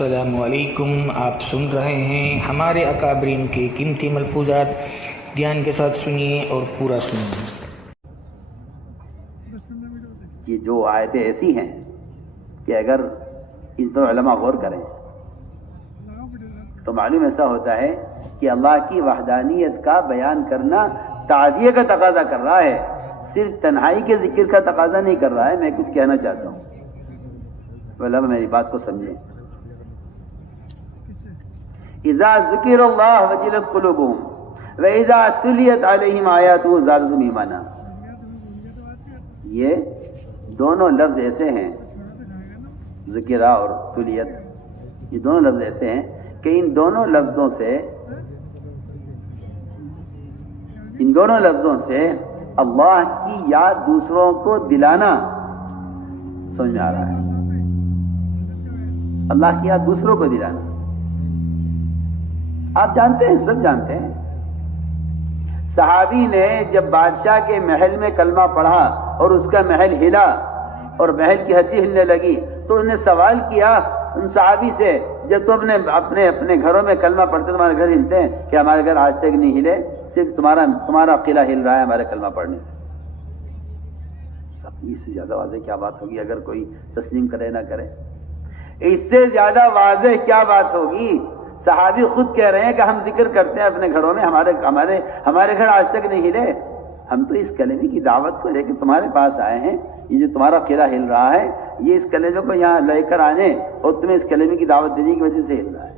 السلام علیکم۔ آپ سن رہے ہیں ہمارے اکابرین کے قیمتی ملفوظات، دھیان کے ساتھ سنیے اور پورا سنیے۔ یہ جو آیتیں ایسی ہیں کہ اگر ان پر علماء غور کریں تو معلوم ایسا ہوتا ہے کہ اللہ کی وحدانیت کا بیان کرنا تعزیہ کا تقاضا کر رہا ہے، صرف تنہائی کے ذکر کا تقاضا نہیں کر رہا ہے۔ میں کچھ کہنا چاہتا ہوں، علماء میری بات کو سمجھیں۔ اذا ذکر اللہ وجلت قلوبهم واذا تلیت علیہم آیاتہ زادتہم ایمانا، یہ دونوں لفظ ایسے ہیں، ذکرہ اور تلیت، یہ دونوں لفظ ایسے ہیں کہ ان دونوں لفظوں سے اللہ کی یاد دوسروں کو دلانا سمجھ میں آ رہا ہے۔ اللہ کی یاد دوسروں کو دلانا، آپ جانتے ہیں، سب جانتے ہیں، صحابی نے جب بادشاہ کے محل میں کلمہ پڑھا اور اس کا محل ہلا اور محل کی ہڈی ہلنے لگی تو انہوں نے سوال کیا ان صحابی سے، جب تم اپنے گھروں میں کلمہ پڑھتے تمہارے گھر ہلتے ہیں کہ ہمارے گھر آج تک نہیں ہلے، صرف تمہارا قلعہ ہل رہا ہے ہمارے کلمہ پڑھنے سے۔ اس سے زیادہ واضح کیا بات ہوگی اگر کوئی تسلیم کرے نہ کرے؟ اس سے زیادہ واضح کیا بات ہوگی؟ صحابی خود کہہ رہے ہیں کہ ہم ذکر کرتے ہیں اپنے گھروں میں، ہمارے گھر آج تک نہیں ہلے، ہم تو اس کلمے کی دعوت کو لے کے تمہارے پاس آئے ہیں، یہ جو تمہارا قلعہ ہل رہا ہے یہ اس کلمے کو یہاں لے کر آنے اور تمہیں اس کلمے کی دعوت دینے کی وجہ سے ہل رہا ہے۔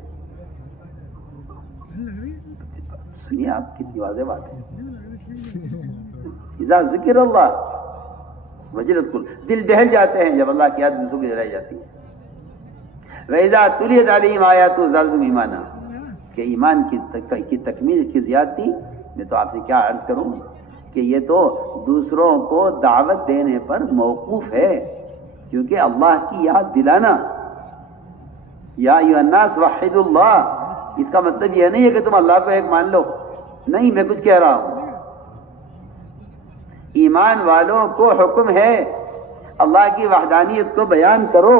سنیے آپ کتنی واضح بات ہے۔ اذا ذکر اللہ وجلت قلوبہم، دل دہل جاتے ہیں جب اللہ کی یاد دوسروں کی دلائی جاتی ہے۔ وَإِذَا تُلِيَتْ عَلَيْهِمْ آيَاتُهُ زَادَتْهُمْ ایمانا، کہ ایمان کی تکمیل کی زیادتی، میں تو آپ سے کیا عرض کروں کہ یہ تو دوسروں کو دعوت دینے پر موقوف ہے، کیونکہ اللہ کی یاد دلانا، یا ایھا الناس وحدوا اللہ، اس کا مطلب یہ نہیں ہے کہ تم اللہ کو ایک مان لو، نہیں، میں کچھ کہہ رہا ہوں، ایمان والوں کو حکم ہے اللہ کی وحدانیت کو بیان کرو۔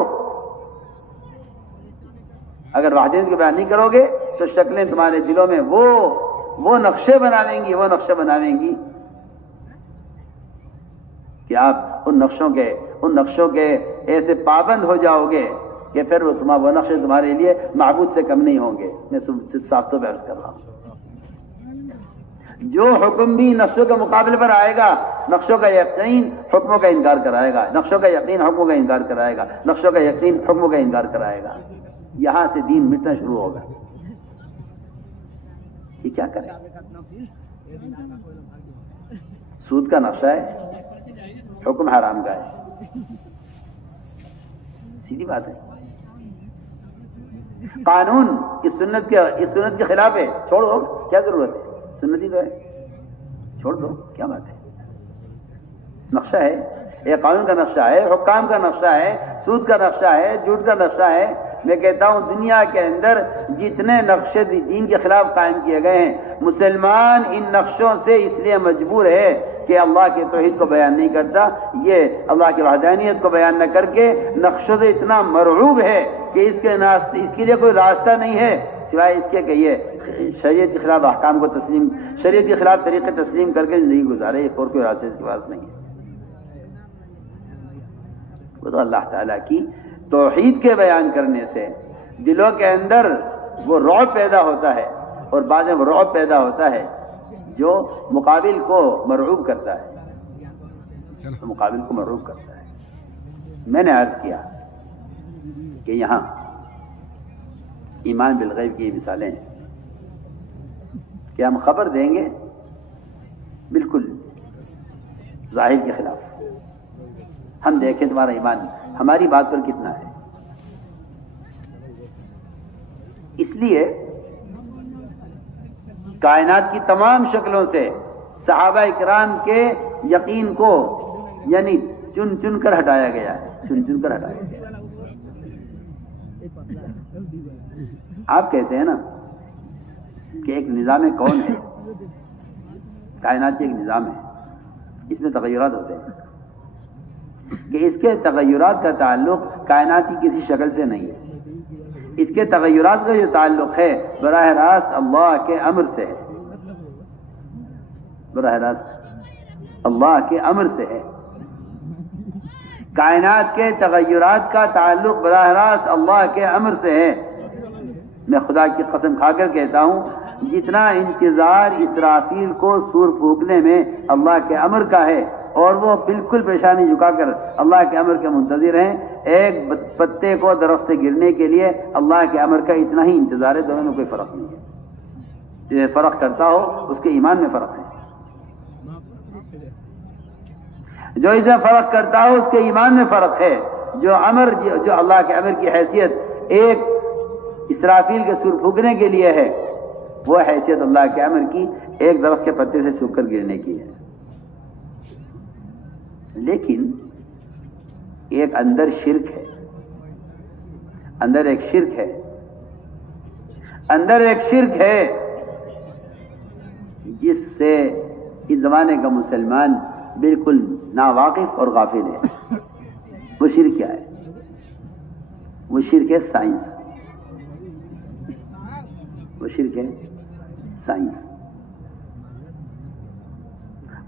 اگر وحدانیت کو بیان نہیں کرو گے تو شکلیں تمہارے دلوں میں وہ نقشے بناویں گی کہ آپ ان نقشوں کے ایسے پابند ہو جاؤ گے کہ پھر وہ نقشے تمہارے لیے معبود سے کم نہیں ہوں گے۔ میں صاف تو بحث کر رہا ہوں، جو حکم بھی نقشوں کے مقابلے پر آئے گا، نقشوں کا یقین حکموں کا انکار کرائے گا، نقشوں کا یقین حکموں کا انکار کرائے گا، نقشوں کا یقین حکموں کا انکار کرائے گا، یہاں سے دین مٹنا شروع ہوگا۔ یہ کیا کرے؟ سود کا نقشہ ہے، حکم حرام کا ہے، سیدھی بات ہے۔ قانون اس سنت کے خلاف ہے، چھوڑو، کیا ضرورت ہے؟ سنتی تو ہے، چھوڑ دو، کیا بات ہے؟ نقشہ ہے، یہ قانون کا نقشہ ہے، حکام کا نقشہ ہے، سود کا نقشہ ہے، جھوٹ کا نقشہ ہے۔ میں کہتا ہوں دنیا کے اندر جتنے نقشے دین کے خلاف قائم کیے گئے ہیں، مسلمان ان نقشوں سے اس لیے مجبور ہے کہ اللہ کے توحید کو بیان نہیں کرتا، یہ اللہ کی وحدانیت کو بیان نہ کر کے نقشوں سے اتنا مرعوب ہے کہ اس کے لیے کوئی راستہ نہیں ہے سوائے اس کے کہ یہ شریعت کے خلاف احکام کو تسلیم، شریعت کے خلاف طریقے تسلیم کر کے زندگی گزارے، اور کوئی راستہ اس کے پاس نہیں ہے۔ وہ تو اللہ تعالیٰ کی توحید کے بیان کرنے سے دلوں کے اندر وہ رعب پیدا ہوتا ہے، اور بعد میں وہ رعب پیدا ہوتا ہے جو مقابل کو مرعوب کرتا ہے، میں نے عرض کیا کہ یہاں ایمان بالغیب کی مثالیں ہیں کہ ہم خبر دیں گے بالکل ظاہر کے خلاف، ہم دیکھیں تمہارا ایمان ہماری بات پر کتنا ہے۔ اس لیے کائنات کی تمام شکلوں سے صحابہ اکرام کے یقین کو یعنی چن کر ہٹایا گیا ہے، آپ کہتے ہیں نا کہ ایک نظام کون ہے، کائنات ایک نظام ہے، اس میں تغیرات ہوتے ہیں، کہ اس کے تغیرات کا تعلق کائنات کی کسی شکل سے نہیں ہے، اس کے تغیرات کا جو تعلق ہے براہ راست اللہ کے امر سے ہے، براہ راست اللہ کے امر سے ہے۔ کائنات کے تغیرات کا تعلق براہ راست اللہ کے امر سے ہے۔ میں خدا کی قسم کھا کر کہتا ہوں، جتنا انتظار اسرافیل کو سور پھونکنے میں اللہ کے امر کا ہے، اور وہ بالکل پیشانی جھکا کر اللہ کے امر کے منتظر ہیں، ایک پتے کو درخت سے گرنے کے لیے اللہ کے امر کا اتنا ہی انتظار ہے۔ دونوں میں کوئی فرق نہیں ہے۔ جو فرق کرتا ہو اس کے ایمان میں فرق ہے، جو اسے فرق کرتا ہو اس کے ایمان میں فرق ہے۔ جو اللہ کے امر کی حیثیت ایک اسرافیل کے سور پھونکنے کے لیے ہے، وہ حیثیت اللہ کے امر کی ایک درخت کے پتے سے سوکھ کر گرنے کی ہے۔ لیکن ایک اندر شرک ہے، اندر ایک شرک ہے، اندر ایک شرک ہے جس سے اس زمانے کا مسلمان بالکل ناواقف اور غافل ہے۔ وہ شرک کیا ہے؟ وہ شرک ہے سائنس، وہ شرک ہے سائنس،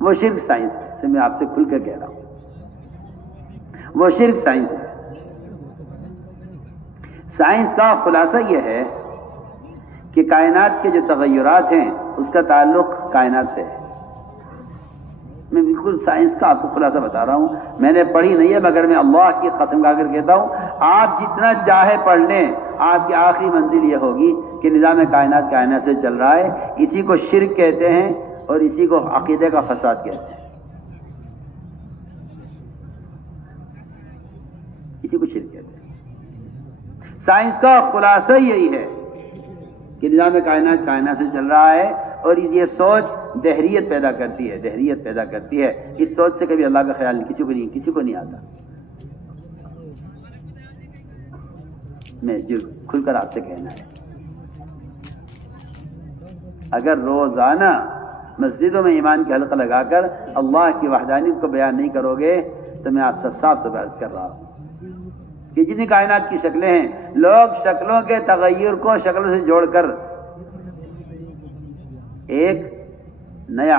وہ شرک سائنس سے میں آپ سے کھل کر کہہ رہا ہوں، وہ شرک سائنس ہے۔ سائنس کا خلاصہ یہ ہے کہ کائنات کے جو تغیرات ہیں اس کا تعلق کائنات سے ہے۔ میں بالکل سائنس کا آپ کو خلاصہ بتا رہا ہوں، میں نے پڑھی نہیں ہے، مگر میں اللہ کی قسم کھا کر کہتا ہوں، آپ جتنا چاہے پڑھ لیں، آپ کی آخری منزل یہ ہوگی کہ نظام کائنات کائنات سے چل رہا ہے۔ اسی کو شرک کہتے ہیں اور اسی کو عقیدے کا فساد کہتے ہیں، اسی کو شرک کہتے ہیں۔ سائنس کا خلاصہ یہی ہے کہ نظام کائنات کائنات سے چل رہا ہے، اور یہ سوچ دہریت پیدا کرتی ہے، دہریت پیدا کرتی ہے۔ اس سوچ سے کبھی اللہ کا خیال کسی کو نہیں آتا۔ میں جو کھل کر آپ سے کہنا ہے، اگر روزانہ مسجدوں میں ایمان کے حلقہ لگا کر اللہ کی وحدانیت کو بیان نہیں کرو گے تو میں آپ سے صاف عرض کر رہا ہوں کہ جتنی کائنات کی شکلیں ہیں، لوگ شکلوں کے تغیر کو شکلوں سے جوڑ کر ایک نیا